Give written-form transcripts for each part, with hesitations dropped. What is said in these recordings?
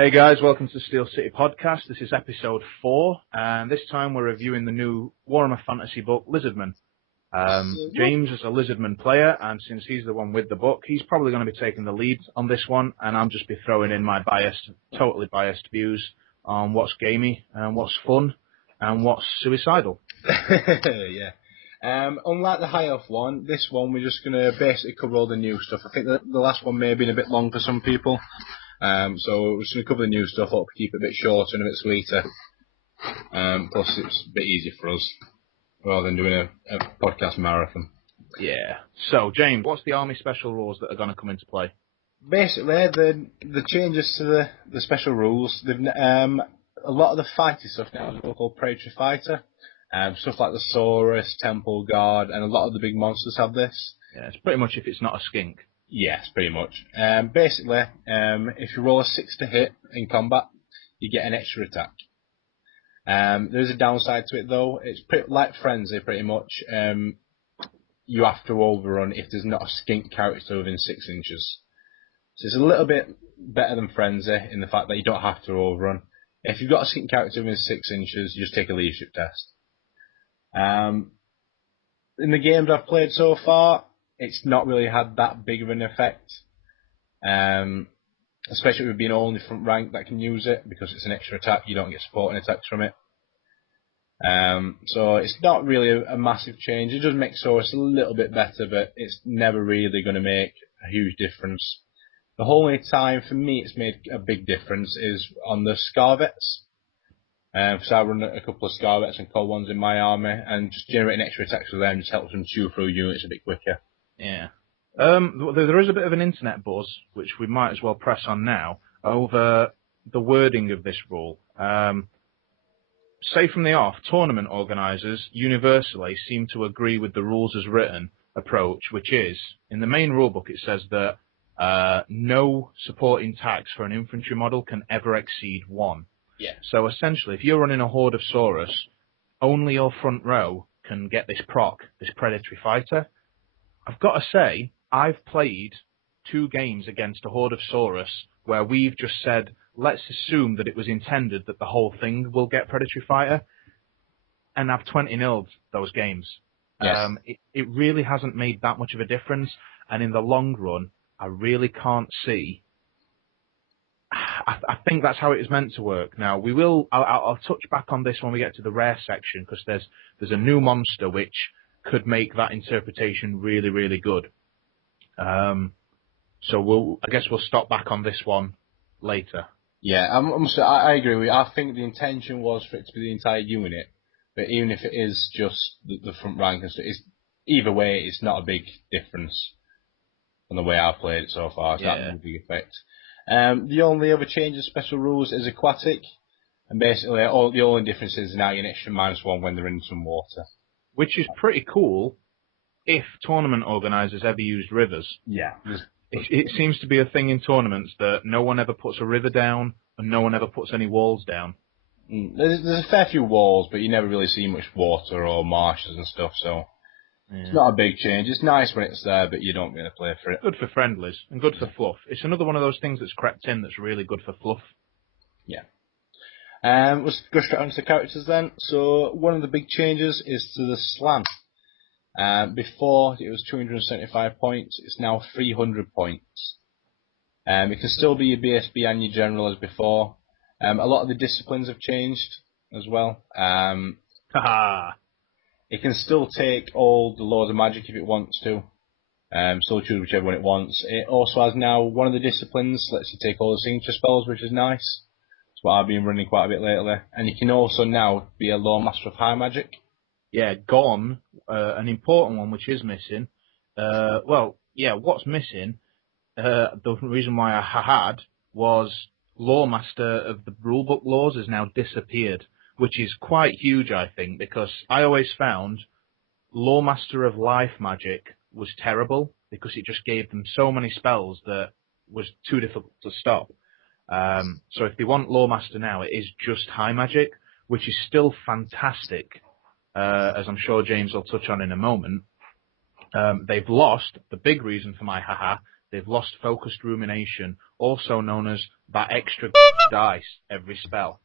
Hey guys, welcome to the Steel City Podcast. This is episode 4, and this time we're reviewing the new Warhammer Fantasy book, Lizardmen. James is a Lizardmen player, and since he's the one with the book, he's probably going to be taking the lead on this one, and I'll just be throwing in my totally biased views on what's gamey, and what's fun, and what's suicidal. Yeah. Unlike the High Elf one, this one we're just going to basically cover all the new stuff. I think the last one may have been a bit long for some people. So we're just going to cover the new stuff, hope we keep it a bit shorter and a bit sweeter. Plus it's a bit easier for us, rather than doing a podcast marathon. Yeah. So, James, what's the army special rules that are going to come into play? Basically, the changes to the special rules, they've, a lot of the fighting stuff now is called Predatory Fighter. Stuff like the Saurus, Temple Guard, and a lot of the big monsters have this. Yeah, it's pretty much if it's not a skink. Yes, pretty much. Basically, if you roll a 6 to hit in combat, you get an extra attack. There is a downside to it though. It's like Frenzy, pretty much. You have to overrun if there's not a skink character within 6 inches. So it's a little bit better than Frenzy in the fact that you don't have to overrun. If you've got a skink character within 6 inches, you just take a leadership test. In the games I've played so far, it's not really had that big of an effect, especially with being only front rank that can use it, because it's an extra attack, you don't get supporting attacks from it. So it's not really a massive change. It does make Saurus a little bit better, but it's never really going to make a huge difference. The only time for me it's made a big difference is on the Scarvets. So I run a couple of Scarvets and Cold Ones in my army, and just generating extra attacks with them just helps them chew through units a bit quicker. Yeah. There is a bit of an internet buzz, which we might as well press on now, over the wording of this rule. Say from the off, tournament organisers universally seem to agree with the rules as written approach, which is, in the main rulebook it says that no supporting tax for an infantry model can ever exceed 1. Yeah. So essentially, if you're running a horde of Saurus, only your front row can get this proc, this predatory fighter. I've got to say, I've played 2 games against a horde of Saurus where we've just said, let's assume that it was intended that the whole thing will get predatory fighter, and I've 20-0'd those games. Yes. It really hasn't made that much of a difference, and in the long run, I really can't see. I think that's how it is meant to work. Now, I'll touch back on this when we get to the rare section, because there's a new monster which could make that interpretation really, really good. So I guess we'll stop back on this one later. Yeah, I agree with you. I think the intention was for it to be the entire unit, but even if it is just the front rank and stuff, either way, it's not a big difference from the way I've played it so far. It's not a big effect. The only other change in special rules is aquatic, and basically the only difference is now you get an extra -1 when they're in some water. Which is pretty cool if tournament organisers ever used rivers. Yeah. It seems to be a thing in tournaments that no one ever puts a river down and no one ever puts any walls down. There's a fair few walls, but you never really see much water or marshes and stuff, so it's not a big change. It's nice when it's there, but you don't really play for it. Good for friendlies and good for fluff. It's another one of those things that's crept in that's really good for fluff. Yeah. Let's go straight on to the characters then. So one of the big changes is to the slant. Before it was 275 points, it's now 300 points. It can still be your BSB and your general as before. A lot of the disciplines have changed as well. It can still take all the Lords of Magic if it wants to. Still choose whichever one it wants. It also has now one of the disciplines lets you take all the signature spells, which is nice. That's what I've been running quite a bit lately. And you can also now be a Lore Master of High Magic. Yeah, gone. An important one which is missing. What's missing? The reason why I had was Lore Master of the Rulebook laws has now disappeared, which is quite huge, I think, because I always found Lore Master of Life Magic was terrible because it just gave them so many spells that was too difficult to stop. So if they want Lore Master now, it is just High Magic, which is still fantastic. As I'm sure James will touch on in a moment. They've lost, the big reason for my haha, they've lost Focused Rumination also known as that extra dice every spell.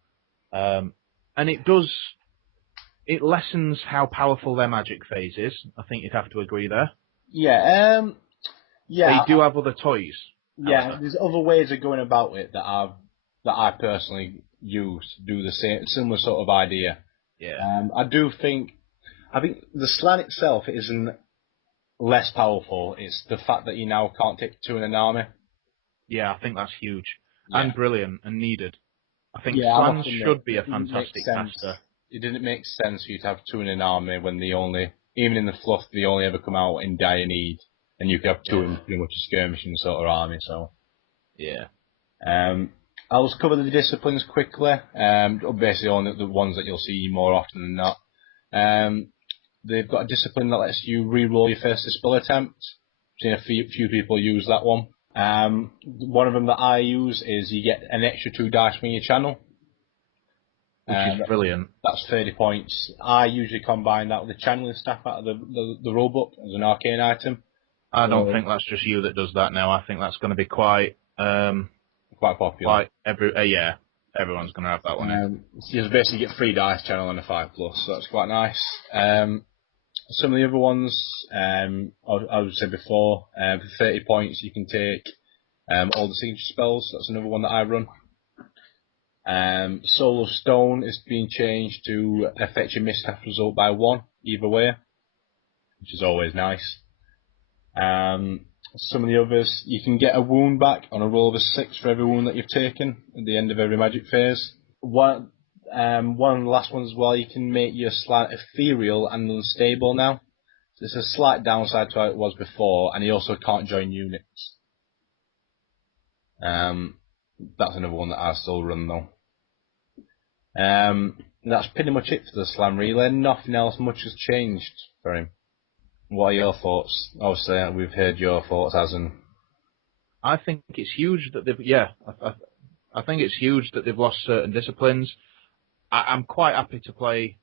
And it lessens how powerful their magic phase is. I think you'd have to agree there. Yeah, They yeah, do have other toys, yeah. however. There's other ways of going about it that I personally use to do the same similar sort of idea. Yeah. I think the slan itself isn't less powerful. It's the fact that you now can't take two in an army. Yeah, I think that's huge. Yeah, And brilliant and needed. I think yeah. I must slans admit, should be a it didn't make fantastic sense. caster. It didn't make sense for you to have two in an army when even in the fluff, they only ever come out in dire need, and you could have two in pretty much a skirmishing sort of army. So. Yeah. I'll just cover the disciplines quickly. Basically, only the ones that you'll see more often than not. They've got a discipline that lets you re-roll your first spell attempt. I've seen a few people use that one. One of them that I use is you get an extra 2 dice when you channel. Which is brilliant. That's 30 points. I usually combine that with the channeling staff out of the rulebook as an arcane item. I don't think that's just you that does that now. I think that's going to be quite Popular. Everyone's going to have that one. So you basically get 3 dice channel and a 5+, so that's quite nice. Some of the other ones, I would say before, for 30 points you can take all the signature spells. That's another one that I run. Soul of Stone is being changed to affect your miscast result by 1 either way, which is always nice. Some of the others, you can get a wound back on a roll of a 6 for every wound that you've taken at the end of every magic phase. One of the last ones as well, you can make your slant ethereal and unstable now. So it's a slight downside to how it was before, and you also can't join units. That's another one that I still run though. That's pretty much it for the slam relay. Nothing else much has changed for him. What are your thoughts? Obviously, we've heard your thoughts, Asen. I think it's huge that I think it's huge that they've lost certain disciplines. I'm quite happy to play.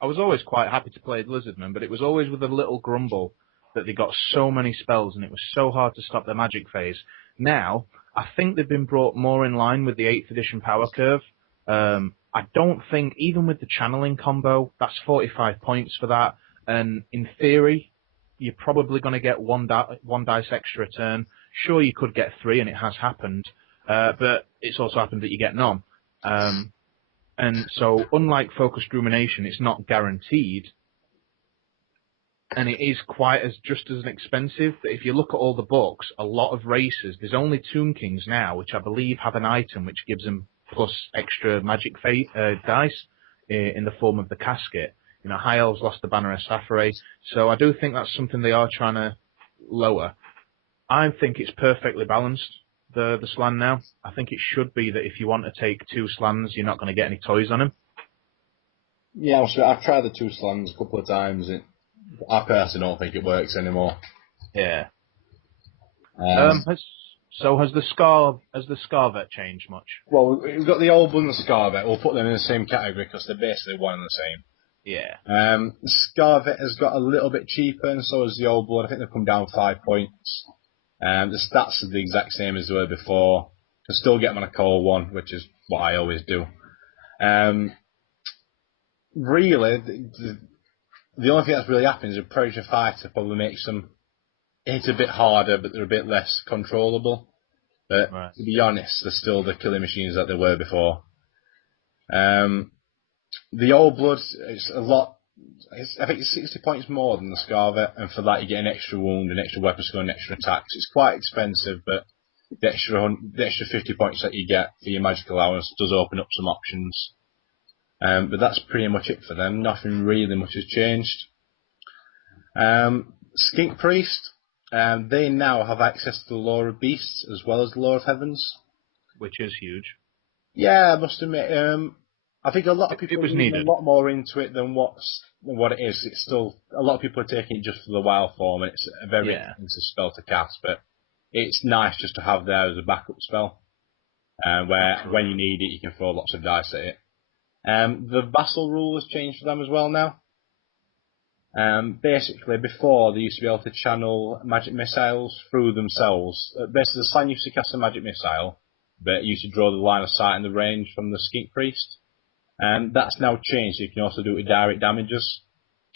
I was always quite happy to play Lizardmen, but it was always with a little grumble that they got so many spells and it was so hard to stop their magic phase. Now, I think they've been brought more in line with the 8th edition power curve. I don't think, even with the channeling combo, that's 45 points for that. And in theory, you're probably going to get one dice extra a turn. Sure, you could get 3, and it has happened, but it's also happened that you get none. And so, unlike Focused Rumination, it's not guaranteed, and it is just as expensive. But if you look at all the books, a lot of races, there's only Tomb Kings now, which I believe have an item which gives them plus extra magic dice in the form of the casket. You know, High Elves lost the Banner of Safaray, so I do think that's something they are trying to lower. I think it's perfectly balanced, the slan now. I think it should be that if you want to take 2 slans, you're not going to get any toys on them. Yeah, I've tried the 2 slans a couple of times. I personally don't think it works anymore. Yeah. Has the Scarvet changed much? Well, we've got the Old Blood and the Scarvet. We'll put them in the same category because they're basically one and the same. Yeah. The Scarvet has got a little bit cheaper, and so has the Old Blood. I think they've come down 5 points. The stats are the exact same as they were before. You can still get them on a core 1, which is what I always do. Really, the only thing that's really happened is Approach a Fighter probably makes them hit a bit harder, but they're a bit less controllable. But right. To be honest, they're still the killing machines that they were before. The Old Blood is a lot. I think it's 60 points more than the Scarvet, and for that you get an extra wound, an extra weapon skill, and extra attacks. It's quite expensive, but the extra 50 points that you get for your magic allowance does open up some options. But that's pretty much it for them. Nothing really much has changed. Skink Priest, they now have access to the Lore of Beasts as well as the Lore of Heavens. Which is huge. Yeah, I must admit, I think a lot of people are reading needed. a lot more into it than what it is. It's still, a lot of people are taking it just for the wild form, and it's a very expensive spell to cast, but it's nice just to have there as a backup spell, where when you need it, you can throw lots of dice at it. The vassal rule has changed for them as well now. Basically, before they used to be able to channel magic missiles through themselves. Basically, the slang used to cast a magic missile, but it used to draw the line of sight and the range from the skink priest. That's now changed, so you can also do it with direct damages.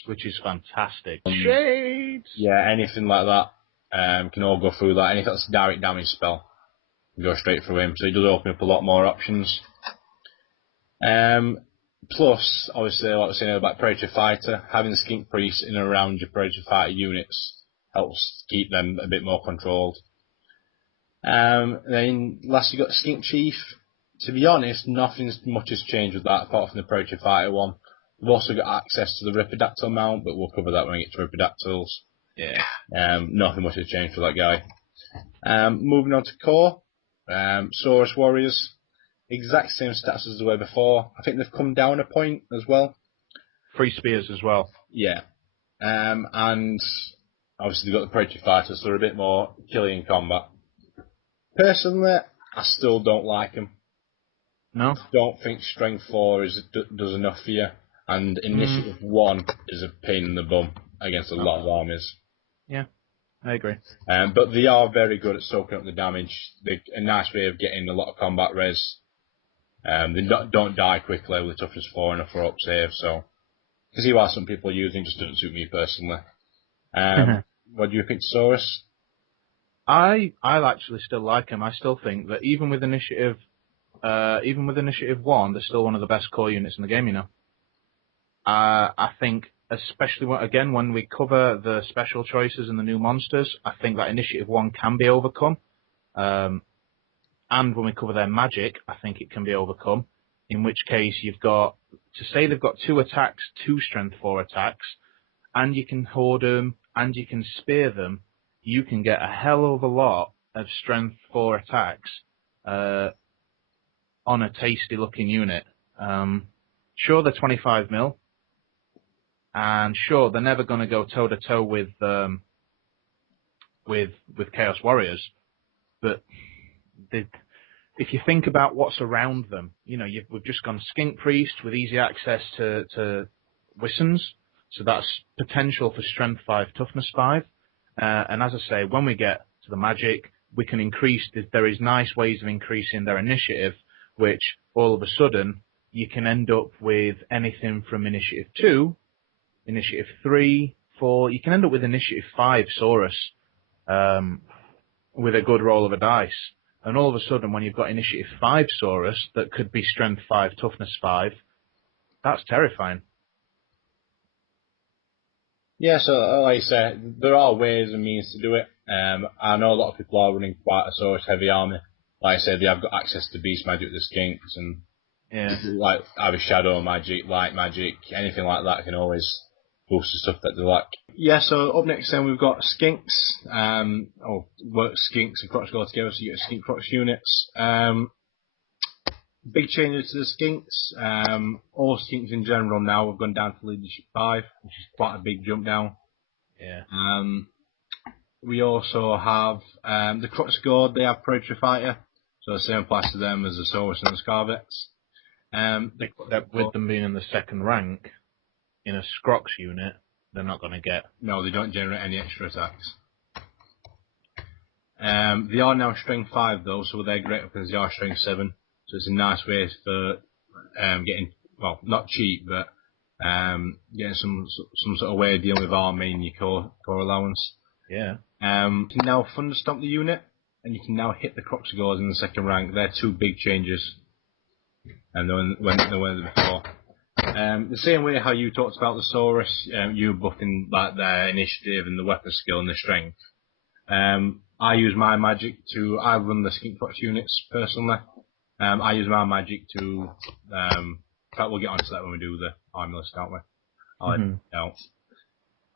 Which is fantastic. Shades! Yeah, anything like that can all go through that. Anything that's a direct damage spell can go straight through him, so it does open up a lot more options. Plus, obviously, like I was saying about Predator Fighter, having the Skink Priest in and around your Predator Fighter units helps keep them a bit more controlled. Then, last you got Skink Chief. To be honest, nothing much has changed with that, apart from the Predator Fighter one. We've also got access to the Ripidactyl mount, but we'll cover that when we get to Ripidactyls. Yeah. Nothing much has changed for that guy. Moving on to Core. Saurus Warriors. Exact same stats as they were before. I think they've come down a point as well. Free spears as well. Yeah. And obviously they've got the Predator Fighters, so they're a bit more killing in combat. Personally, I still don't like them. No? Don't think Strength 4 does enough for you. And Initiative 1 is a pain in the bum against a lot of armies. Yeah, I agree. But they are very good at soaking up the damage. They're a nice way of getting a lot of combat res. They don't die quickly with toughness 4 and a 4-up save, so... Because you are some people using, just doesn't suit me personally. What do you think, Saurus? I actually still like him. I still think that even with Initiative 1, they're still one of the best core units in the game, you know. I think, especially when we cover the special choices and the new monsters, I think that Initiative 1 can be overcome. And when we cover their magic, I think it can be overcome. In which case, you've got, to say they've got 2 attacks, 2 Strength 4 attacks, and you can hoard them, and you can spear them, you can get a hell of a lot of Strength 4 attacks on a tasty-looking unit. Sure, they're 25 mil, and sure, they're never going to go toe-to-toe with Chaos Warriors, but if you think about what's around them, you know, we've just gone Skink Priest with easy access to Wissons, so that's potential for Strength 5, Toughness 5. And as I say, when we get to the magic, we can increase, there is nice ways of increasing their initiative, which all of a sudden you can end up with anything from Initiative 2, Initiative 3, 4, you can end up with Initiative 5 Saurus with a good roll of a dice. And all of a sudden, when you've got Initiative 5 Saurus that could be Strength 5, Toughness 5, that's terrifying. Yeah, so like I said, there are ways and means to do it. I know a lot of people are running quite a Saurus heavy army. Like I said, they have got access to beast magic with the skinks and like either shadow magic, light magic, anything like that can always boost the stuff that they like. Yeah, so up next then we've got skinks. Work skinks and crocs go together, so you get skink crocs units. Big changes to the skinks. All skinks in general now have gone down to leadership 5, which is quite a big jump down. Yeah. We also have the Crocs Guard, they have Predator Fighter, so the same applies to them as the Saurus and the Scarvets. With them being in the second rank, in a Scrox unit, they're not going to get... No, they don't generate any extra attacks. They are now Strength 5 though, so they're great because they are Strength 7. So it's a nice way for getting, well, not cheap, but getting some sort of way of dealing with army in your core allowance. Yeah. You can now Thunderstomp the unit, and you can now hit the Croxagores in the second rank. They're 2 big changes, and when they were before. The same way how you talked about the Saurus, you buffing like their initiative and the weapon skill and the strength. I use my magic I run the Skink Crocs units personally. I use my magic to, in fact we'll get onto that when we do the army list, aren't we? I'll let you know.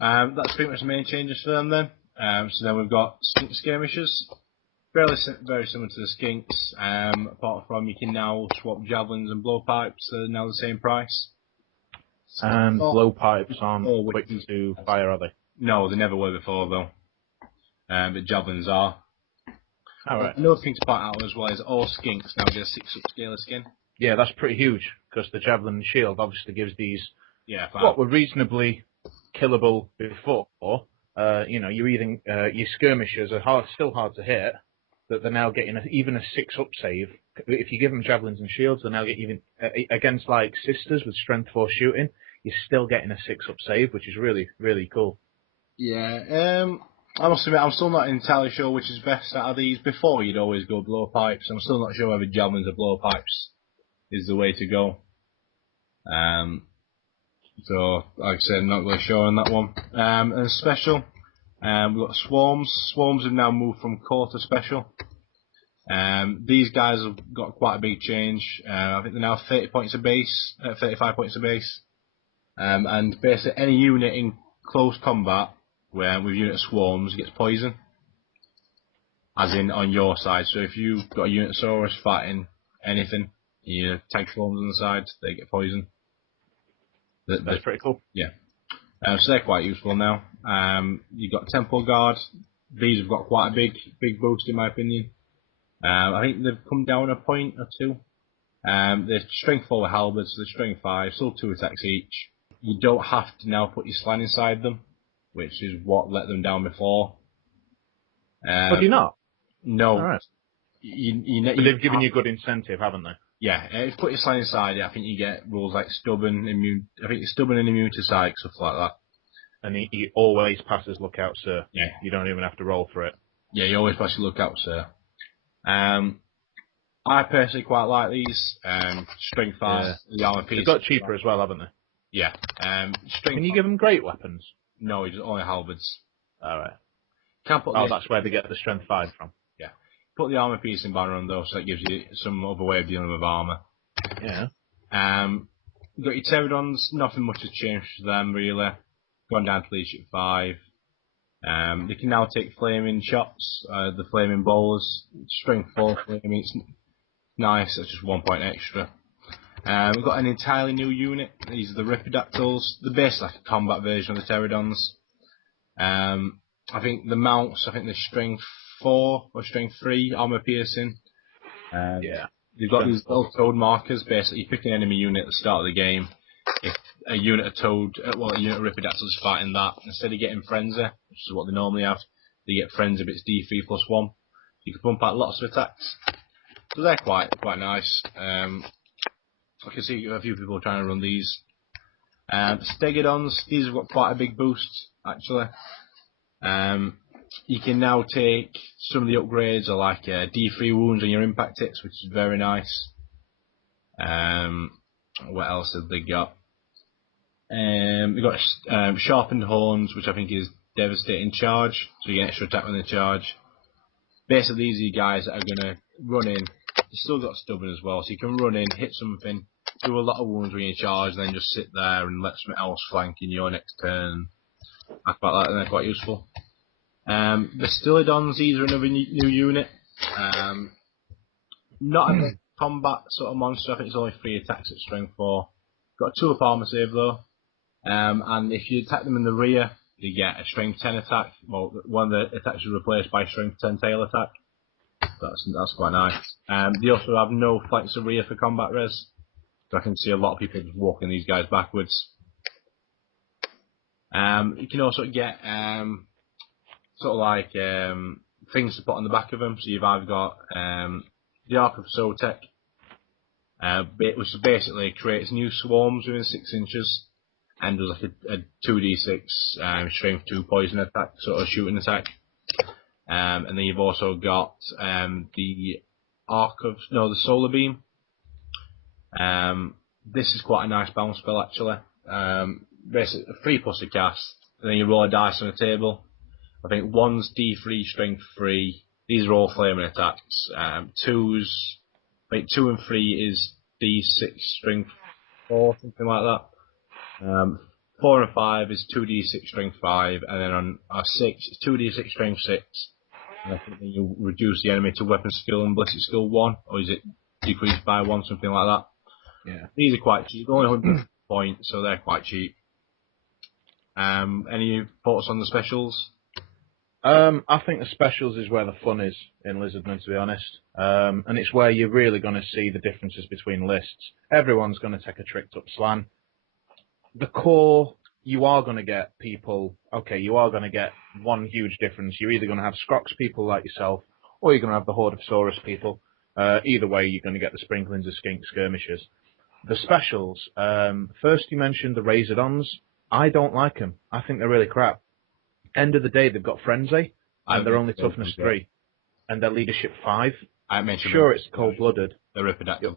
That's pretty much the main changes for them then. So then we've got Skink Skirmishers. Very similar to the Skinks, apart from you can now swap Javelins and Blowpipes, they're now the same price. And Blowpipes aren't quick to fire, are they? No, they never were before though. But Javelins are. Alright. Another thing to point out as well is all Skinks now get a 6-up scalar skin. Yeah, that's pretty huge, because the Javelin Shield obviously gives these, what were reasonably killable before, your skirmishers are still hard to hit, that they're now getting even a 6-up save. If you give them javelins and shields, they're now getting against like sisters with strength 4 shooting, you're still getting a 6-up save, which is really, really cool. Yeah, I must admit, I'm still not entirely sure which is best out of these. Before, you'd always go blowpipes. I'm still not sure whether javelins or blowpipes is the way to go. So, like I said, I'm not really sure on that one. And special, we've got swarms. Swarms have now moved from core to special. These guys have got quite a big change. I think they're now 30 points a base, 35 points a base. And basically any unit in close combat with unit of swarms gets poison. As in on your side. So if you've got a unit of Saurus fighting anything, you tag swarms on the side, they get poison. That's pretty cool. Yeah. So they're quite useful now. You've got Temple Guard. These have got quite a big boost in my opinion. I think they've come down a point or two. They're strength 4 with halberds, so they're strength 5, still 2 attacks each. You don't have to now put your slan inside them, which is what let them down before. But you're not? No. Alright. But they've given you good incentive, haven't they? Yeah, if you put your slan inside it, I think you get rules like stubborn, immune. I think you're stubborn and immune to psych, stuff like that. And he always passes lookout, sir. Yeah. You don't even have to roll for it. Yeah, you always pass your lookout, sir. I personally quite like these. Strength 5, the armor piece. They've got cheaper as well, haven't they? Yeah. Can you give them great weapons? No, just only halberds. Alright. Can't put that's where they get the strength 5 from. Yeah. Put the armor piece in banner on though, so that gives you some other way of dealing with armor. Yeah. You've got your Pterodons, nothing much has changed to them really. Gone down to leadership 5. They can now take flaming shots, the flaming bowlers. Strength 4 flaming, it's nice, that's just 1 point extra. We've got an entirely new unit. These are the Ripidactyls. They're basically like a combat version of the Pterodons. I think the mounts, they're strength 4 or strength 3 armor piercing. Yeah. You've got these little toad markers. Basically, you pick an enemy unit at the start of the game. If a unit of toad, a unit of Ripidactyls is fighting that, instead of getting frenzy, which is what they normally have, they get frenzy, but it's D3+1. You can pump out lots of attacks. So they're quite nice. I can see a few people trying to run these. Stegodons, these have got quite a big boost, actually. You can now take some of the upgrades, or like D3 wounds on your impact hits, which is very nice. What else have they got? They've got sharpened horns, which I think is devastating charge, so you get extra attack when they charge. Basically, these are your guys that are going to run in. You've still got stubborn as well, so you can run in, hit something, do a lot of wounds when you charge, and then just sit there and let something else flank in your next turn. I quite like them, they're quite useful. The Stylodons, these are another new unit. Not a combat sort of monster, I think it's only 3 attacks at strength 4. Got a 2-up armor save though. And if you attack them in the rear, you get a strength 10 attack. Well, one of the attacks is replaced by a strength 10 tail attack. That's quite nice. They also have no flanks of rear for combat res. So I can see a lot of people just walking these guys backwards. You can also get sort of like things to put on the back of them. So you've either got the Arc of Sotek, which basically creates new swarms within 6 inches, and does like a 2d6 strength 2 poison attack, sort of shooting attack. And then you've also got the the Solar Beam. This is quite a nice bounce spell actually. Basically 3+ a cast, and then you roll a dice on the table. I think 1's D3 strength 3. These are all flaming attacks. 2's, I think 2 and 3 is D6 strength 4, something like that. 4 and 5 is 2d6 strength 5, and then on 6 it's 2d6 strength 6. And I think then you reduce the enemy to weapon skill and ballistic skill 1, or is it decreased by 1, something like that. Yeah. These are quite cheap, only 100 points, so they're quite cheap. Any thoughts on the specials? I think the specials is where the fun is in Lizardmen, to be honest. And it's where you're really going to see the differences between lists. Everyone's going to take a tricked up slan. The core you are going to get people. Okay, you are going to get one huge difference. You're either going to have Scrox people like yourself, or you're going to have the Horde of Saurus people. Either way, you're going to get the sprinklings of skink skirmishers. The specials. First, you mentioned the Razordons. I don't like them. I think they're really crap. End of the day, they've got Frenzy, and they're only toughness 3, and their leadership 5. I mentioned sure, it's cold-blooded. The Ripidactyls.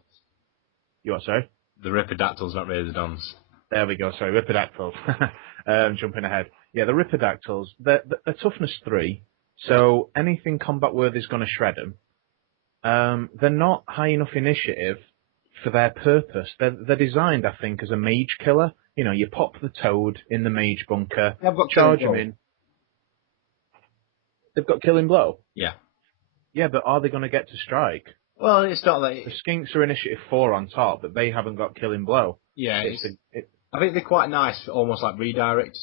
You what, sorry? The Ripidactyls, not Razordons. There we go, sorry, Ripidactyls. Jumping ahead. Yeah, the Ripidactyls, they're toughness 3, so anything combat-worthy is going to shred them. They're not high enough initiative for their purpose. They're designed, I think, as a mage killer. You know, you pop the toad in the mage bunker, charge them in. They've got killing blow? Yeah. Yeah, but are they going to get to strike? Well, it's not like... The skinks are initiative 4 on top, but they haven't got killing blow. Yeah, I think they're quite nice, almost like redirects.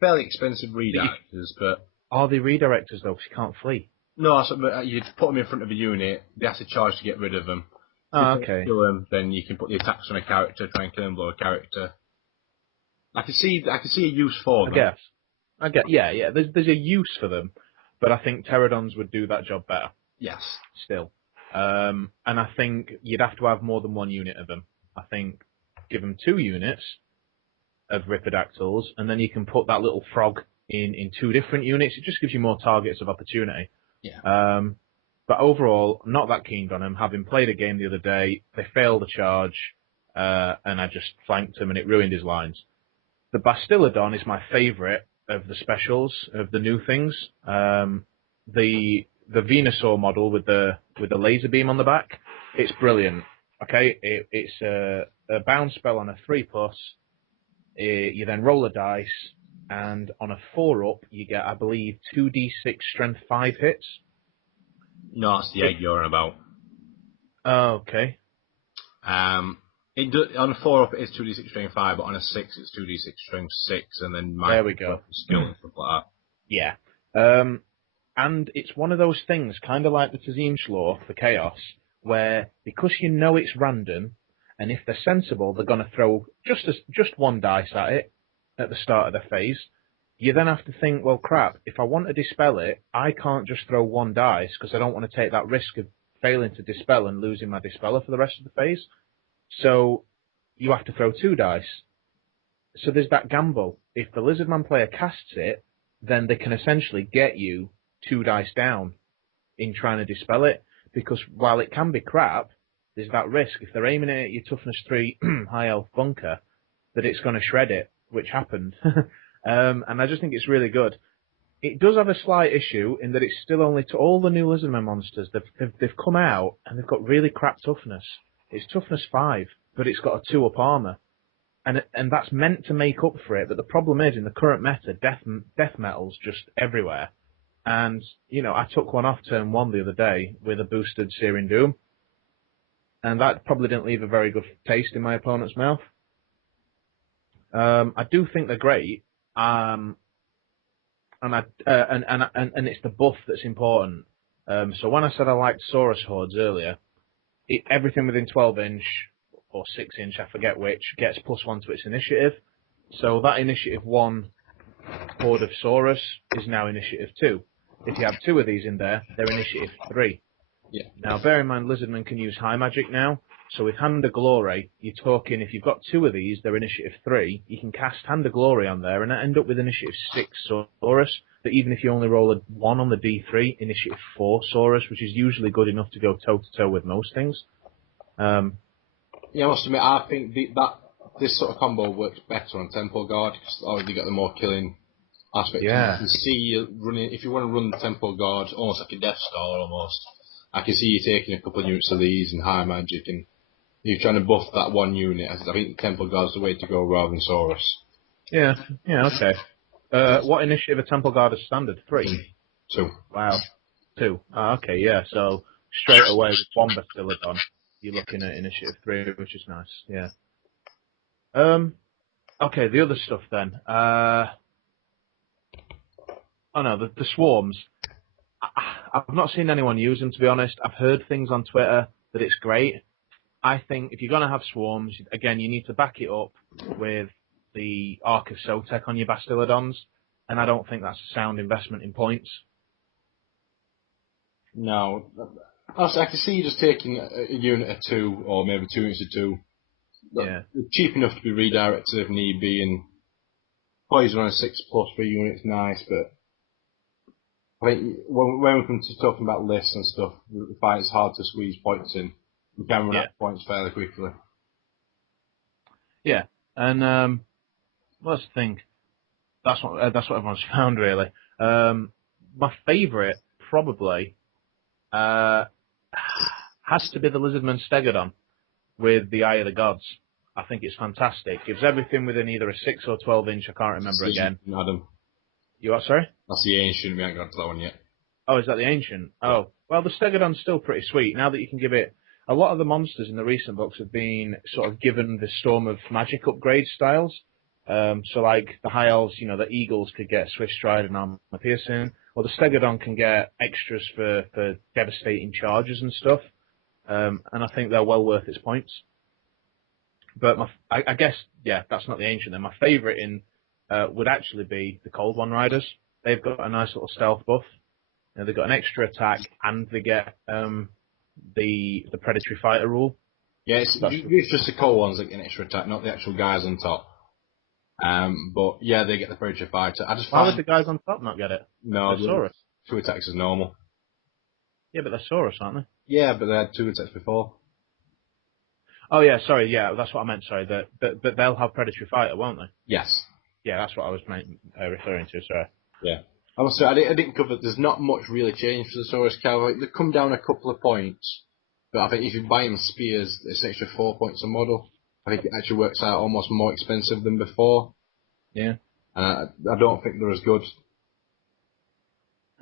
Fairly expensive redirectors, but... Are they redirectors, though, because you can't flee? No, you put them in front of a unit, they have to charge to get rid of them. Oh, okay. Kill them, then you can put the attacks on a character, try and kill and blow a character. I can see a use for them. I guess. Yeah. There's a use for them, but I think Pterodons would do that job better. Yes. Still. And I think you'd have to have more than one unit of them. I think give them 2 units of Ripidactyls, and then you can put that little frog in 2 different units. It just gives you more targets of opportunity. Yeah. But overall, I'm not that keen on them. Having played a game the other day, they failed the charge, and I just flanked him, and it ruined his lines. The Bastillodon is my favourite of the specials, of the new things. The Venusaur model with the laser beam on the back, it's brilliant. Okay, it's a bounce spell on a 3+. You then roll a dice, and on a 4-up, you get, I believe, 2d6 strength 5 hits. No, that's the egg you're on about. Oh, okay. On a 4-up it is 2d6 strength 5, but on a 6 it's 2d6 strength 6, and then there we go. Skill and stuff like that. Yeah. And it's one of those things, kind of like the Tazim Schlor for Chaos, where because you know it's random, and if they're sensible, they're going to throw just one dice at it at the start of the phase. You then have to think, well, crap, if I want to dispel it, I can't just throw one dice because I don't want to take that risk of failing to dispel and losing my dispeller for the rest of the phase. So you have to throw 2 dice. So there's that gamble. If the Lizardman player casts it, then they can essentially get you 2 dice down in trying to dispel it. Because while it can be crap, there's that risk. If they're aiming it at your toughness 3 high elf bunker, that it's going to shred it, which happened. And I just think it's really good. It does have a slight issue in that it's still only to all the new Lizardmen monsters. They've come out and they've got really crap toughness. It's toughness 5, but it's got a 2-up armor. And that's meant to make up for it, but the problem is, in the current meta, death metal's just everywhere. And, you know, I took one off turn 1 the other day with a boosted Searing Doom, and that probably didn't leave a very good taste in my opponent's mouth. I do think they're great, and it's the buff that's important. So when I said I liked Saurus Hordes earlier, everything within 12-inch or 6-inch, I forget which, gets +1 to its initiative. So that initiative 1 Horde of Saurus is now initiative 2. If you have 2 of these in there, they're initiative 3. Yeah. Now, bear in mind, Lizardmen can use high magic now. So with Hand of Glory, you're talking, if you've got 2 of these, they're initiative 3. You can cast Hand of Glory on there and end up with initiative 6 Saurus. But even if you only roll a 1 on the D3, initiative 4 Saurus, which is usually good enough to go toe-to-toe with most things. Yeah, I must admit, I think this sort of combo works better on Temple Guard, because already got the more killing aspect. Yeah. You can see you running, if you want to run the Temple Guard, almost like a Death Star almost, I can see you taking a couple of units of these and high magic, and you're trying to buff that one unit. I think Temple Guard's the way to go rather than Saurus. Yeah, okay. What initiative of Temple Guard is standard? 3? 2. Wow. 2. Okay, yeah, so straight away with one Bastillodon, you're looking at initiative 3, which is nice, yeah. Okay, the other stuff then. The swarms. I've not seen anyone use them, to be honest. I've heard things on Twitter that it's great. I think if you're going to have swarms, again, you need to back it up with the Arc of Sotek on your Bastillodons, and I don't think that's a sound investment in points. No. Also, I can see you just taking a unit of 2, or maybe 2 units of 2. Yeah. They're cheap enough to be redirected if need be, and poison on a 6+ for a unit's nice, but I think when we come to talking about lists and stuff, we find it's hard to squeeze points in. You can run out of points fairly quickly. Yeah, and let's think. That's what everyone's found really. My favourite probably has to be the Lizardmen Stegodon with the Eye of the Gods. I think it's fantastic. Gives everything within either a 6 or 12 inch. I can't remember again. Adam. You are sorry? That's the ancient. We haven't got to that one yet. Oh, is that the ancient? Oh, well, the Stegodon's still pretty sweet. Now that you can give it, a lot of the monsters in the recent books have been sort of given the Storm of Magic upgrade styles. So like the High Elves, the Eagles could get Swift Stride and Armor Piercing, or the Stegodon can get extras for devastating charges and stuff. And I think they're well worth its points. But I guess, that's not the ancient then. My favourite would actually be the Cold One Riders. They've got a nice little stealth buff. They've got an extra attack, and they get the Predatory Fighter rule. Yeah, it's just the cold ones that get an extra attack, not the actual guys on top. But yeah, they get the Predatory Fighter. Why would the guys on top not get it? No, they're Saurus. 2 attacks is normal. Yeah, but they're Saurus, aren't they? Yeah, but they had 2 attacks before. Oh yeah, sorry, yeah, that's what I meant. Sorry, but they'll have Predatory Fighter, won't they? Yes. Yeah, that's what I was referring to. Sorry. Yeah. Also, I didn't cover. There's not much really changed for the Saurus Cavalry. They come down a couple of points, but I think if you buy them spears, it's an extra 4 points a model. I think it actually works out almost more expensive than before. Yeah. I don't think they're as good.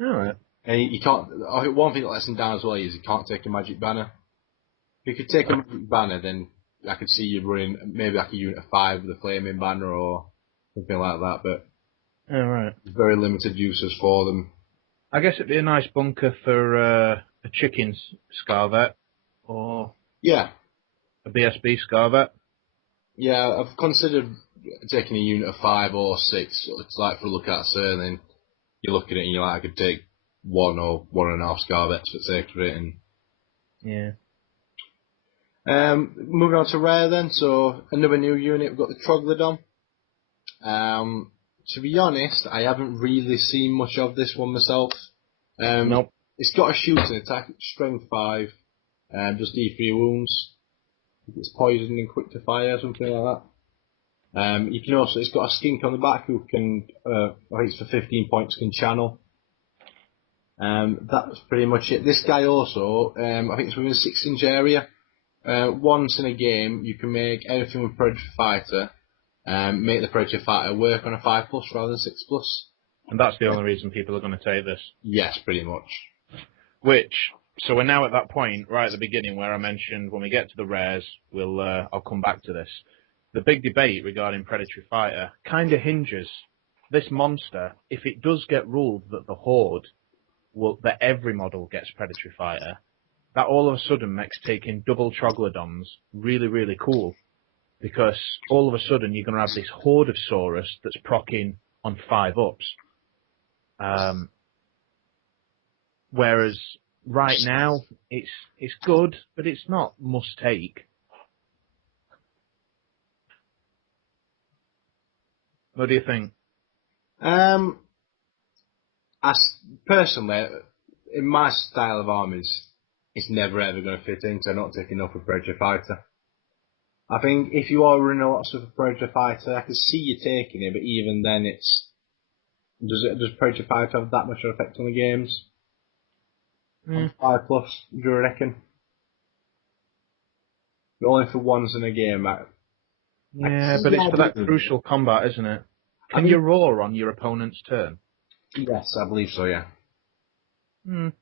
All right. And you can't. I think one thing that lets them down as well is you can't take a magic banner. If you could take a magic banner, then I could see you running maybe like a unit of 5 with a flaming banner or something like that. But all right. there's very limited uses for them. I guess it'd be a nice bunker for a chicken Scarvet or Yeah. a BSB Scarvet. Yeah, I've considered taking a unit of 5 or 6. It's like for a look at, sir, and then you look at it and you're like, I could take 1 or 1.5 Scarvets for the sake of it. And yeah. Moving on to rare then, so another new unit, we've got the Troglodon. To be honest, I haven't really seen much of this one myself. Nope. It's got a shooting attack, strength 5, just D3 wounds. It's poisoned and quick to fire, something like that. You can also, it's got a skink on the back who can, I think it's for 15 points, can channel. That's pretty much it. This guy also, I think it's within a 6-inch area. Once in a game, you can make anything with Predator Fighter, make the Predator Fighter work on a 5+ rather than 6+. And that's the only reason people are going to take this. Yes, pretty much. So we're now at that point right at the beginning where I mentioned when we get to the rares, I'll come back to this. The big debate regarding Predatory Fighter kind of hinges. This monster, if it does get ruled that the Horde, that every model gets Predatory Fighter, that all of a sudden makes taking double Troglodons really, really cool. Because all of a sudden you're going to have this Horde of Saurus that's proccing on 5-ups. Whereas right now it's good, but it's not must take. What do you think? Personally, in my style of armies, it's never ever going to fit in, so I'm not taking enough of Predator Fighter. I think if you are running a lot of stuff with Predator Fighter, I can see you taking it, but even then does Predator Fighter have that much of an effect on the games? 5+, do you reckon? But only for once in a game. But it's for that crucial combat, isn't it? Can you roar on your opponent's turn? Yes, I believe so, yeah. But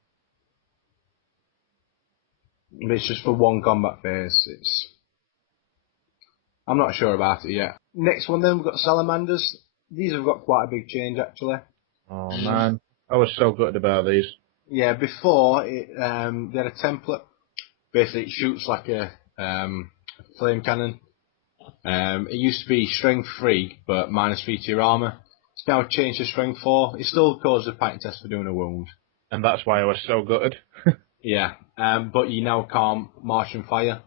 it's just for one combat phase. I'm not sure about it yet. Next one then, we've got Salamanders. These have got quite a big change, actually. Oh, man. I was so good about these. Yeah, before, they had a template. Basically, it shoots like a flame cannon. It used to be strength 3, but -3 to your armour. It's now changed to strength 4. It still causes a panic test for doing a wound. And that's why I was so gutted. Yeah, but you now can't march and fire,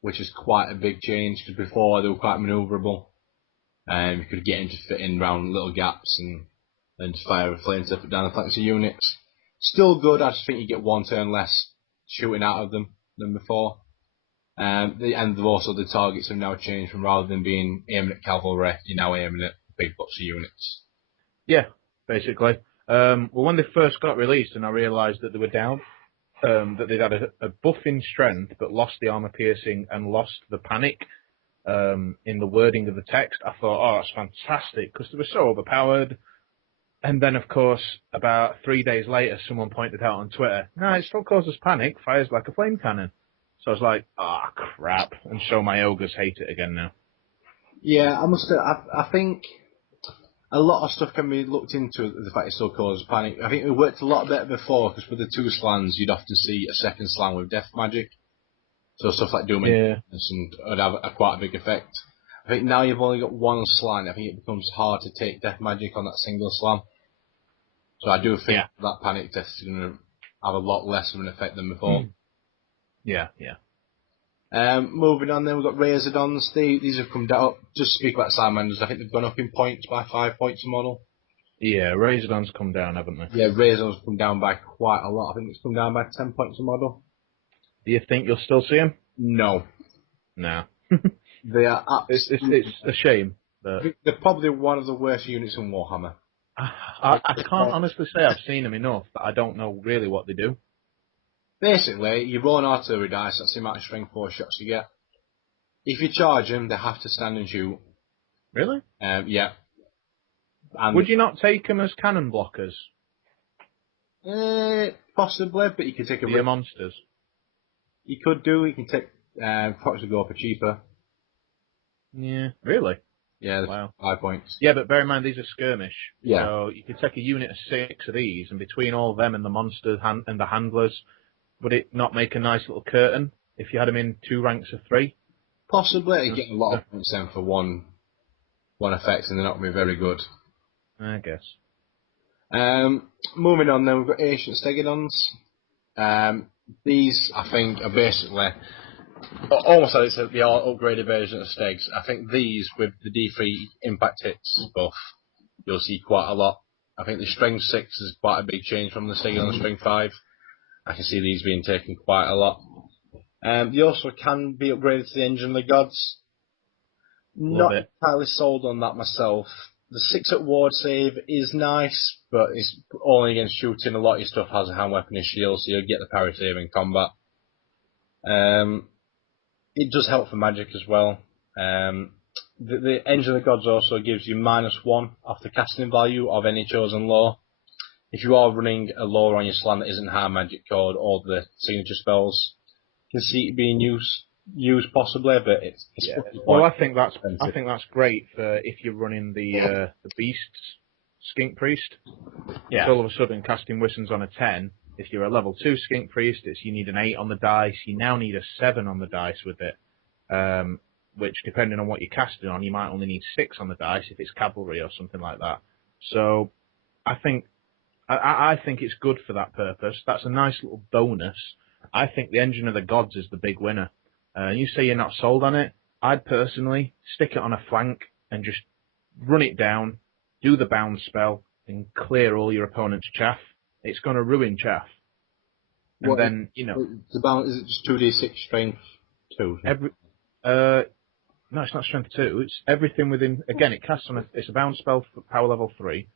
which is quite a big change, because before they were quite manoeuvrable. You could get into fit in round little gaps and fire with flames to put down the flanks of units. Still good, I just think you get 1 turn less shooting out of them than before. And also the targets have now changed from rather than being aiming at cavalry, you're now aiming at big blocks of units. Yeah, basically. Well, when they first got released and I realised that they were down, that they'd had a buff in strength but lost the armour piercing and lost the panic in the wording of the text, I thought, oh, that's fantastic, because they were so overpowered. And then, of course, about 3 days later, someone pointed out on Twitter, no, it still causes panic, fires like a flame cannon. So I was like, ah, oh, crap. And so my ogres hate it again now. Yeah, I think a lot of stuff can be looked into the fact it still causes panic. I think it worked a lot better before, because with the 2 slams, you'd often see a second slam with death magic. So stuff like Doom and would have quite a big effect. I think now you've only got 1 slam, I think it becomes hard to take death magic on that single slam. So I do think that panic test is going to have a lot less of an effect than before. Yeah. Moving on then, we've got Razordons. These have come down. Just speak about Salamanders, I think they've gone up in points by 5 points a model. Yeah, Razordons come down, haven't they? Yeah, Razordons come down by quite a lot. I think it's come down by 10 points a model. Do you think you'll still see them? No. No. They are absolutely... It's a shame. But they're probably one of the worst units in Warhammer. I can't honestly say I've seen them enough, but I don't know really what they do. Basically, you roll an artillery dice, that's the amount of strength 4 shots you get. If you charge them, they have to stand and shoot. Really? Yeah. And would you not take them as cannon blockers? Possibly, but you could take a They're monsters. You could do. You can take probably go for cheaper. Yeah. Really? Yeah. Wow. 5 points. Yeah, but bear in mind these are skirmish. Yeah. So you could take a unit of 6 of these, and between all of them and the monsters and the handlers, would it not make a nice little curtain if you had them in 2 ranks of 3? Possibly. You get a lot of points then for one effect, and they're not going to be very good. I guess. Moving on then, we've got Ancient Stegodons. These, I think, are basically almost like it's the upgraded version of Stegs. I think these, with the D3 impact hits buff, you'll see quite a lot. I think the Strength 6 is quite a big change from the Stegodon Strength 5. I can see these being taken quite a lot. They also can be upgraded to the Engine of the Gods. Not entirely sold on that myself. The 6 at ward save is nice, but it's only against shooting. A lot of your stuff has a hand weapon and shield, so you'll get the parry save in combat. It does help for magic as well. The Engine of the Gods also gives you -1 off the casting value of any chosen lore. If you are running a lore on your slam that isn't hard magic code or the signature spells, you can see it being used possibly, but it's well, I think that's great for if you're running the beasts skink priest. Yeah. So all of a sudden casting Wissons on a 10. If you're a level 2 skink priest, you need an 8 on the dice. You now need a 7 on the dice with it, which depending on what you're casting on, you might only need 6 on the dice if it's cavalry or something like that. So I think it's good for that purpose. That's a nice little bonus. I think the Engine of the Gods is the big winner. You say you're not sold on it. I'd personally stick it on a flank and just run it down, do the bound spell, and clear all your opponent's chaff. It's going to ruin chaff. And then, the bound, is it just 2d6 strength 2? No, it's not strength 2. It's everything within, again, it casts on it's a bound spell for power level 3.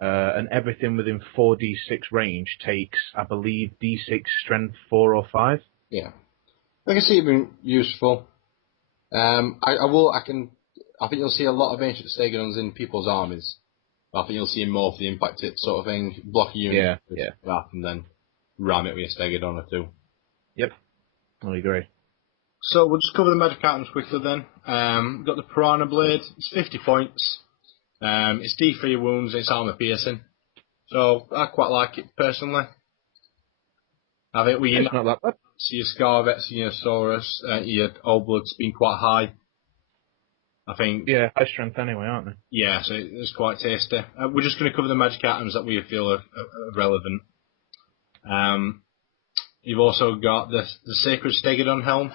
And everything within 4d6 range takes, I believe, d6 strength 4 or 5. Yeah. I can see it being useful. I think you'll see a lot of Ancient Stegodons in people's armies. I think you'll see more for the impact hit sort of thing. Block a unit, and then ram it with a Stegodon or 2. Yep, I agree. So we'll just cover the magic items quickly then. We've got the Piranha Blade. It's 50 points. It's D3 wounds and it's armor piercing. So I quite like it personally. I think it's not that bad. See your Scarvets and your Saurus, your Old Blood's been quite high. I think, Yeah, high strength anyway, aren't they? yeah, so it's quite tasty. We're just going to cover the magic items that we feel are relevant. You've also got the Sacred Stegodon helm.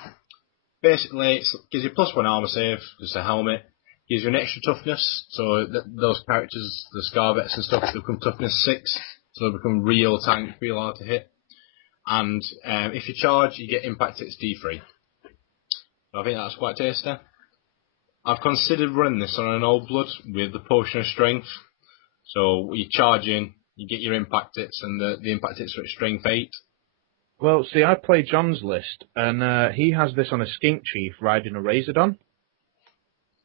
Basically, it gives you +1 armor save, it's a helmet. Gives you an extra toughness, so those characters, the Scarvets and stuff, they become toughness 6, so they become real tank, real hard to hit. And if you charge, you get impact hits D3. So I think that's quite tasty. I've considered running this on an Old Blood with the Potion of Strength. So you charge in, you get your impact hits, and the impact hits are at Strength 8. Well, see, I play John's list, and he has this on a Skink Chief riding a Razordon.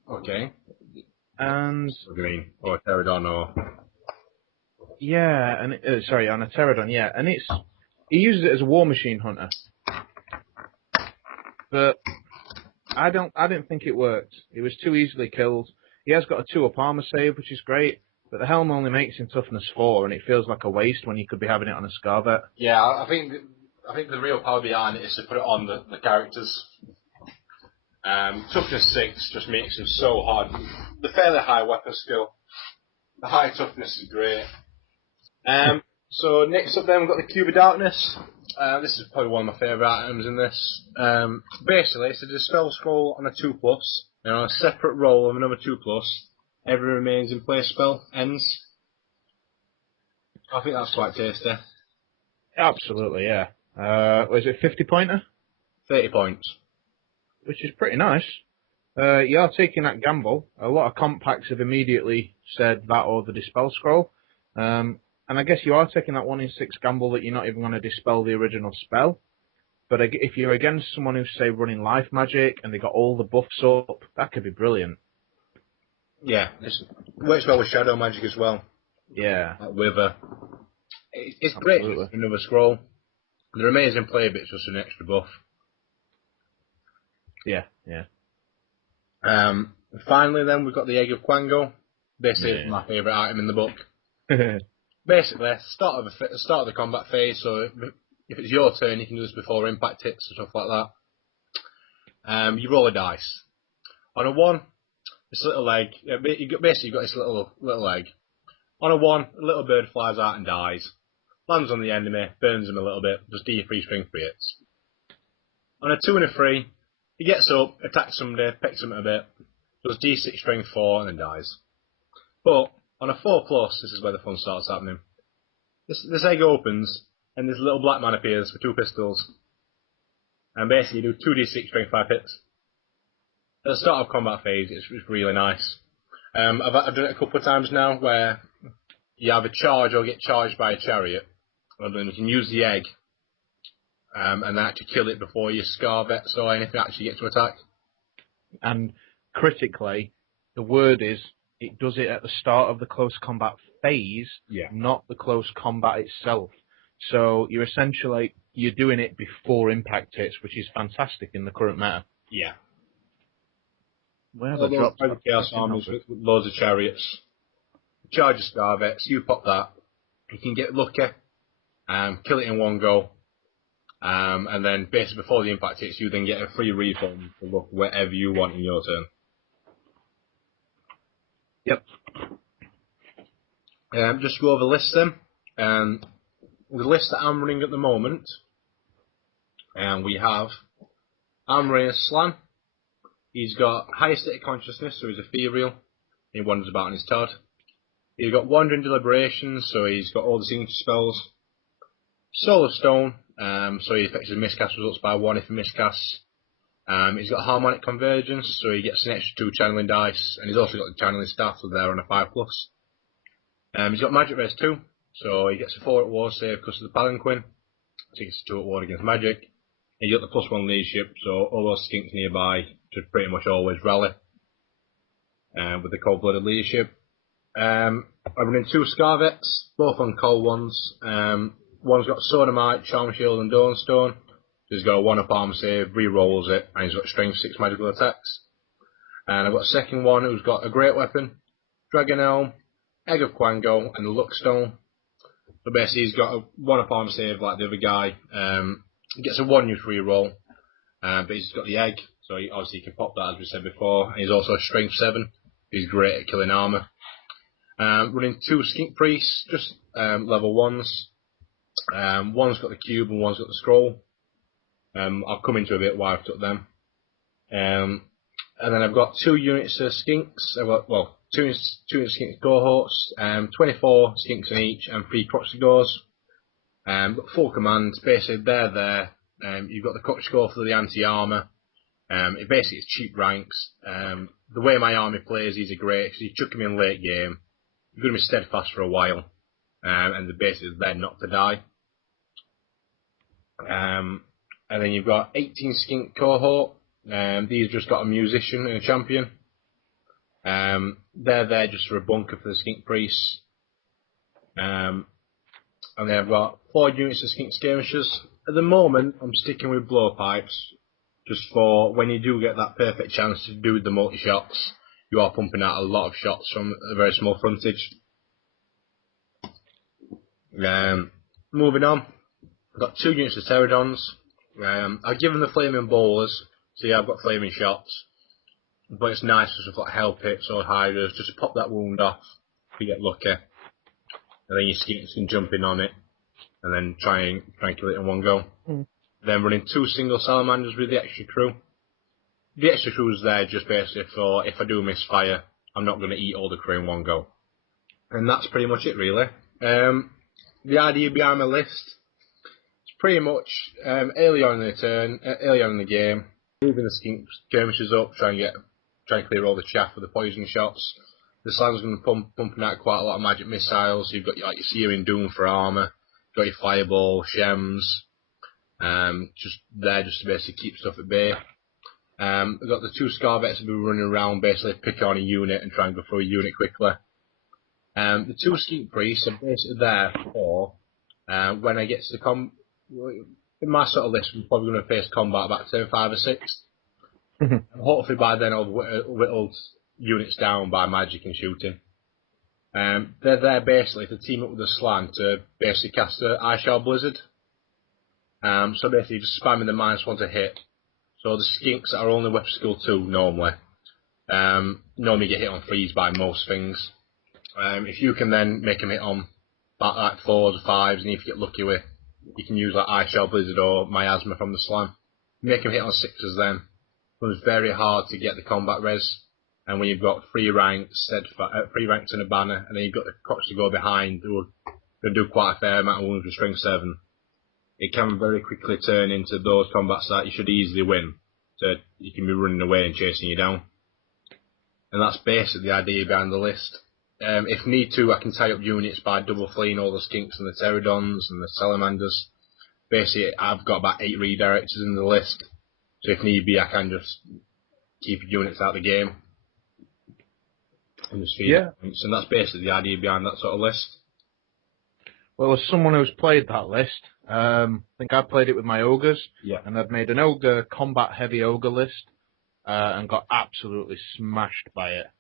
Okay. And Green or Pterodon or yeah, and on a Pterodon, yeah, and he uses it as a War Machine Hunter, but I didn't think it worked. It was too easily killed. He has got a 2-up armor save, which is great, but the helm only makes him toughness 4, and it feels like a waste when you could be having it on a Scarvet. yeah. I think the real power behind it is to put it on the characters. Toughness 6 just makes them so hard. The fairly high weapon skill. The high toughness is great. So next up then we've got the Cube of Darkness. This is probably one of my favourite items in this. Basically it's a Dispel Scroll on a 2+, and on a separate roll of another 2+, every remains in play spell ends. I think that's quite tasty. Absolutely, yeah. Was it 50 pointer? 30 points. Which is pretty nice. You are taking that gamble. A lot of comp packs have immediately said that or the Dispel Scroll. And I guess you are taking that 1 in 6 gamble that you're not even going to dispel the original spell. But if you're against someone who's, say, running Life Magic and they got all the buffs up, that could be brilliant. Yeah, it works well with Shadow Magic as well. Yeah. Like Wither. It's great for another scroll. The remains in play bit's just an extra buff. Yeah, yeah. Finally, then we've got the Egg of Quango. Basically, my favourite item in the book. Basically, start of the combat phase. So if it's your turn, you can do this before impact hits and stuff like that. You roll a dice. On a 1, this little egg. Basically, you've got this little egg. On a 1, a little bird flies out and dies. Lands on the enemy, burns him a little bit, does D3 strength for hits. On a 2 and a 3, he gets up, attacks somebody, pecks him a bit, does D6 strength 4 and then dies. But on a 4+, this is where the fun starts happening. This egg opens and this little black man appears with 2 pistols. And basically you do 2d6 strength 5 hits. At the start of combat phase, it's really nice. I've done it a couple of times now where you either charge or get charged by a chariot. And then you can use the egg and then actually kill it before your Scarvets or anything actually get to attack. And critically, the word is it does it at the start of the close combat phase, not the close combat itself. So you're doing it before impact hits, which is fantastic in the current meta. Yeah. Where the drops? Chaos armies with loads of chariots. Charge your Scarvets, you pop that. You can get lucky, kill it in one go. And then basically before the impact hits, you then get a free refund to look wherever you want in your turn. Yep. Just go over the list then. The list that I'm running at the moment, we have Amray Slan. He's got high state of consciousness, so he's ethereal. He wanders about on his Todd. He's got Wandering Deliberation, so he's got all the signature spells. Soul of Stone, so he affects his miscast results by 1 if he miscasts. He's got Harmonic Convergence, so he gets an extra 2 channeling dice, and he's also got the channeling staff so there on a 5+. He's got Magic Res 2, so he gets a 4 at war save because of the Palanquin, so he gets a 2 at war against magic. And he's got the +1 leadership, so all those skinks nearby should pretty much always rally with the cold-blooded leadership. I'm running 2 Scarvets, both on cold ones. One's got Sodomite, Charm Shield, and Dawnstone. He's got a 1-up armor save, re-rolls it, and he's got strength 6 magical attacks. And I've got a second one who's got a Great Weapon, Dragon Elm, Egg of Quango, and the Luckstone. So basically he's got a 1-up armor save like the other guy. He gets a 1-use re-roll, but he's got the egg, So obviously you can pop that, as we said before. And he's also a strength 7. He's great at killing armour. Running 2 skink priests, just level 1s. One's got the cube and one's got the scroll. I'll come into a bit why I've took them. And then I've got 2 units of skinks. I've got, well, 2 units of skink cohorts, 24 skinks in each, and 3 Kroxigors. Got full command. Basically, they're there. You've got the Koch score for the anti-armour. It basically is cheap ranks. The way my army plays, these are great because you chuck them in late game. You're going to be steadfast for a while, and they're basically there not to die. And then you've got 18 skink cohort. These just got a musician and a champion. They're there just for a bunker for the skink priests. And then I've got 4 units of skink skirmishers. At the moment, I'm sticking with blowpipes, just for when you do get that perfect chance to do the multi-shots, you are pumping out a lot of shots from a very small frontage. Moving on, I've got 2 units of pterodons. I've given the flaming bowlers, so yeah, I've got flaming shots, but it's nice for stuff like hell pits or hydras, just to pop that wound off if you get lucky, and then your skinks can jump in on it, and then try and kill it in one go. Then running 2 single salamanders with the extra crew. The extra crew is there just basically for if I do misfire, I'm not going to eat all the crew in one go. And that's pretty much it, really. The idea behind my list is pretty much early on in the turn, early on in the game, moving the skink skirmishers up, try and clear all the chaff with the poison shots. The slam's going to pumping out quite a lot of magic missiles. You've got your Searing Doom for armour, you've got your Fireball, Shems, just there just to basically keep stuff at bay. We've got the 2 Scarvets will be running around, basically pick on a unit and try and go through a unit quickly. The 2 Skink Priests are basically there for when I get to in my sort of list, we're probably going to face combat about turn 5 or 6. Hopefully by then I'll whittled units down by magic and shooting. They're there basically to team up with the Slan to basically cast a Ice Shard Blizzard. So basically just spamming the -1 to hit. So the skinks that are only weapon skill 2 normally get hit on freeze by most things. If you can then make them hit on about like 4s or 5s, and if you get lucky with, you can use like Ice Shell Blizzard or Miasma from the Slam. Make them hit on 6s then. It's very hard to get the combat res. And when you've got 3 ranks, 3 ranks and a banner, and then you've got the Crocs to go behind, who are going to do quite a fair amount of wounds with strength 7. It can very quickly turn into those combats that you should easily win. So you can be running away and chasing you down. And that's basically the idea behind the list. If need to, I can tie up units by double fleeing all the skinks and the pterodons and the salamanders. Basically, I've got about 8 redirectors in the list. So if need be, I can just keep units out of the game. And just feed points. And that's basically the idea behind that sort of list. Well, as someone who's played that list, I think I played it with my ogres, and I've made an ogre combat heavy ogre list, and got absolutely smashed by it.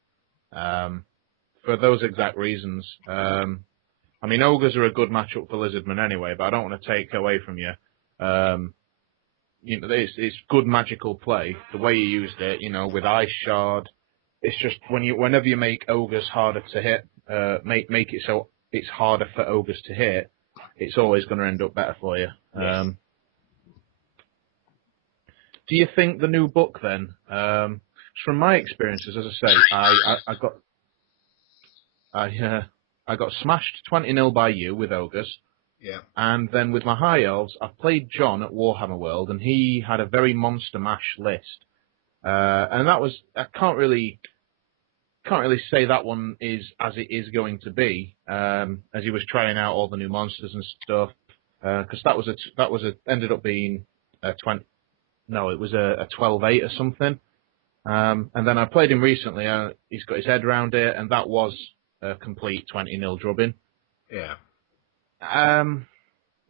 For those exact reasons. I mean, ogres are a good matchup for Lizardmen anyway, but I don't want to take away from you. You know, it's good magical play. The way you used it, you know, with Ice Shard, it's just whenever you make ogres harder to hit, make it so it's harder for ogres to hit, it's always going to end up better for you. Yes. Do you think the new book then? From my experiences, as I say, I got smashed 20-0 by you with ogres. Yeah. And then with my high elves, I played John at Warhammer World, and he had a very monster mash list. And that was, I can't really say that one is as it is going to be, as he was trying out all the new monsters and stuff. Because ended up being a 12-8 or something. And then I played him recently. He's got his head around it, and that was a complete 20-0 drubbing. Yeah.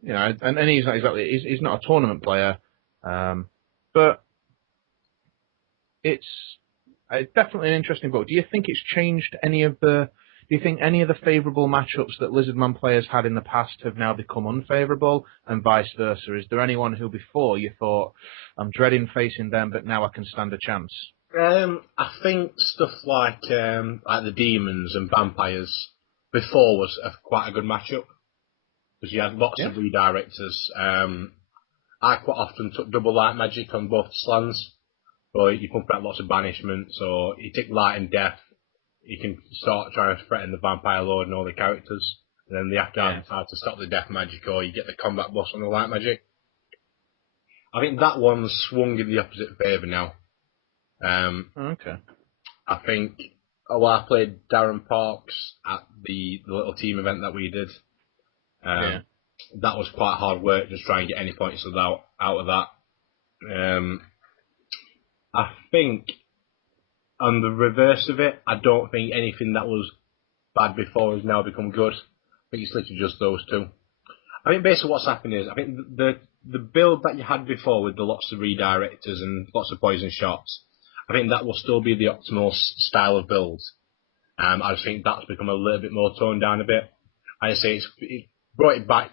You know, and he's not exactly, he's not a tournament player, but it's definitely an interesting book. Do you think it's changed any of the Do you think any of the favourable matchups that Lizardman players had in the past have now become unfavourable, and vice versa? Is there anyone who before you thought, I'm dreading facing them, but now I can stand a chance? I think stuff like the demons and vampires before was quite a good matchup because you had lots of redirectors. I quite often took double light magic on both slants, so you can put out lots of banishments, or you take light and death. You can start trying to threaten the vampire lord and all the characters, and then they have to either decide to stop the death magic, or you get the combat boss on the light magic. I think that one's swung in the opposite favour now. Okay. I think, I played Darren Parks at the little team event that we did. That was quite hard work, just trying to get any points out of that. I think, on the reverse of it, I don't think anything that was bad before has now become good. I think it's literally just those two. I think basically what's happened is, I think the build that you had before with the lots of redirectors and lots of poison shots, I think that will still be the optimal style of build. I just think that's become a little bit more toned down a bit. I say it brought it back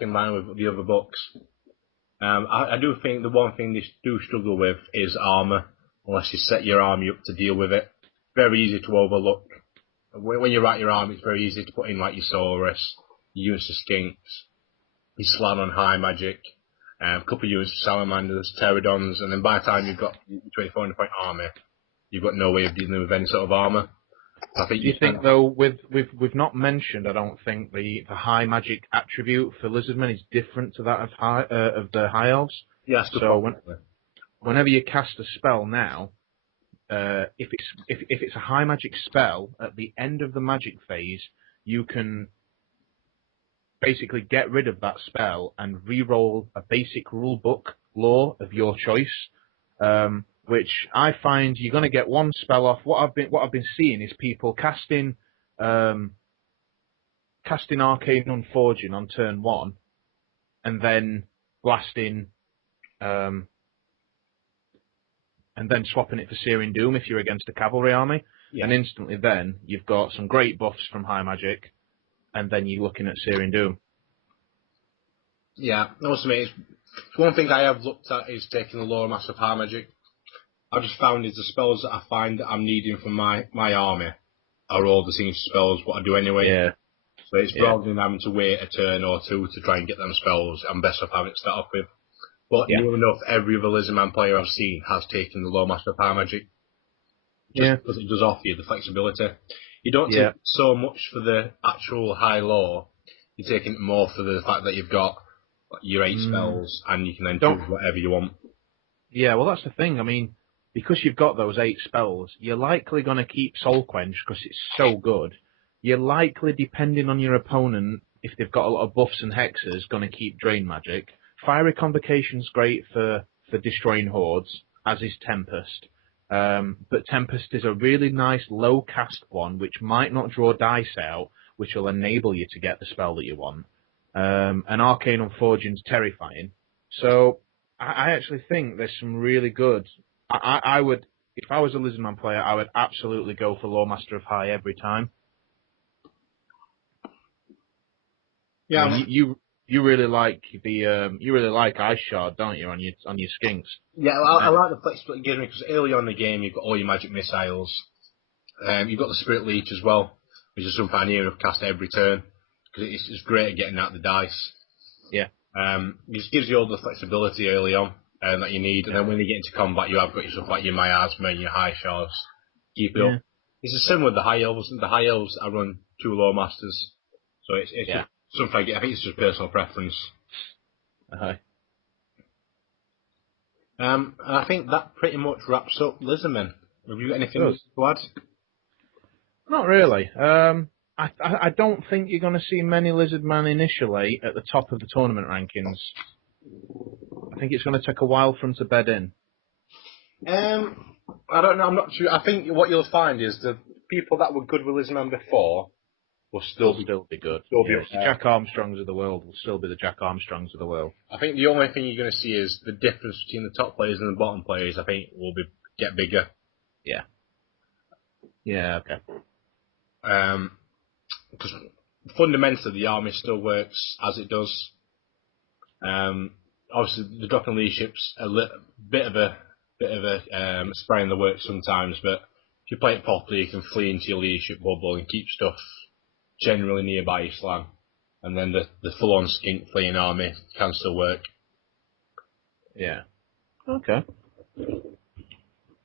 in line with the other books. I do think the one thing they do struggle with is armour, unless you set your army up to deal with it. Very easy to overlook. When you write your army, it's very easy to put in like your Saurus, your units of Skinks, your Slan on high magic, a couple of units of Salamanders, Pterodons, and then by the time you've got your 2400 point army, you've got no way of dealing with any sort of armour. I think Do you think though, we've not mentioned, I don't think the high magic attribute for Lizardmen is different to that of the high elves. Yes. So whenever you cast a spell now, if it's a high magic spell at the end of the magic phase, you can basically get rid of that spell and re-roll a basic rule book law of your choice. Which I find you're going to get one spell off. What I've been seeing is people casting Arcane Unforging on turn 1, and then blasting, and then swapping it for Searing Doom if you're against a cavalry army, and instantly then you've got some great buffs from high magic, and then you're looking at Searing Doom. Yeah, also mate, one thing I have looked at is taking the lower mass of high magic. I've just found is the spells that I find that I'm needing from my army are all the same spells what I do anyway. Yeah. So it's rather than having to wait a turn or two to try and get them spells, I'm best off having it start off with. But near enough, every other Lizardman player I've seen has taken the low master of power magic. Just because it does offer you the flexibility. You don't take so much for the actual high law, you're taking it more for the fact that you've got your 8 spells and you can then choose whatever you want. Yeah, well that's the thing, I mean, because you've got those 8 spells, you're likely going to keep Soul Quench because it's so good. You're likely, depending on your opponent, if they've got a lot of buffs and hexes, going to keep Drain Magic. Fiery Convocation's great for destroying hordes, as is Tempest. But Tempest is a really nice low cast one, which might not draw dice out, which will enable you to get the spell that you want. And Arcane Unforging's terrifying. So I actually think there's some really good. I would, if I was a Lizardman player, I would absolutely go for Law Master of High every time. Yeah, I mean, you really like Ice Shard, don't you, on your Skinks? Yeah, I like the flexibility it gives me because early on in the game you've got all your magic missiles. You've got the Spirit Leech as well, which is something I need to cast every turn because it's great at getting out the dice. Yeah. It just gives you all the flexibility early on that you need, and then when you get into combat, you have got your stuff like your Miasma and your High Shards. Keep it up. It's the same with the High Elves. The High Elves, I run 2 Law Masters, so it's just something I think it's just personal preference. And I think that pretty much wraps up Lizardmen. Have you got anything to add? Not really. I don't think you're going to see many Lizardmen initially at the top of the tournament rankings. I think it's going to take a while for them to bed in. I don't know. I'm not sure. I think what you'll find is the people that were good with Lizardmen before will still be good. The Jack Armstrongs of the world will still be the Jack Armstrongs of the world. I think the only thing you're going to see is the difference between the top players and the bottom players. I think will get bigger. Yeah. Yeah. Okay. Because fundamentally the army still works as it does. Obviously, the drop in leadership's a bit of a spray in the works sometimes, but if you play it properly, you can flee into your leadership bubble and keep stuff generally nearby Islam, and then the full-on skink fleeing army can still work. Yeah. Okay.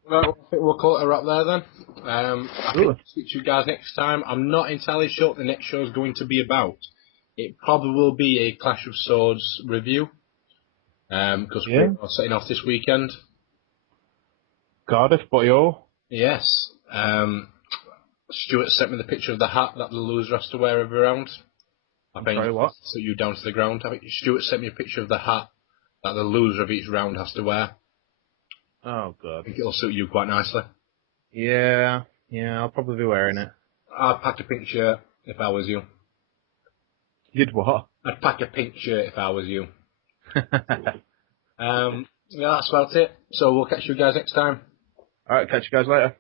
Right, well, I think we'll call it a wrap there then. I think we'll speak to you guys next time. I'm not entirely sure what the next show is going to be about. It probably will be a Clash of Swords review, because we're setting off this weekend. Cardiff, boy, Yes. Stuart sent me the picture of the hat that the loser has to wear every round. Sorry, what? So you down to the ground. I think Stuart sent me a picture of the hat that the loser of each round has to wear. Oh, God. I think it'll suit you quite nicely. Yeah, I'll probably be wearing it. I'd pack a pink shirt if I was you. You'd what? I'd pack a pink shirt if I was you. Yeah, that's about it. So we'll catch you guys next time. Alright, catch you guys later.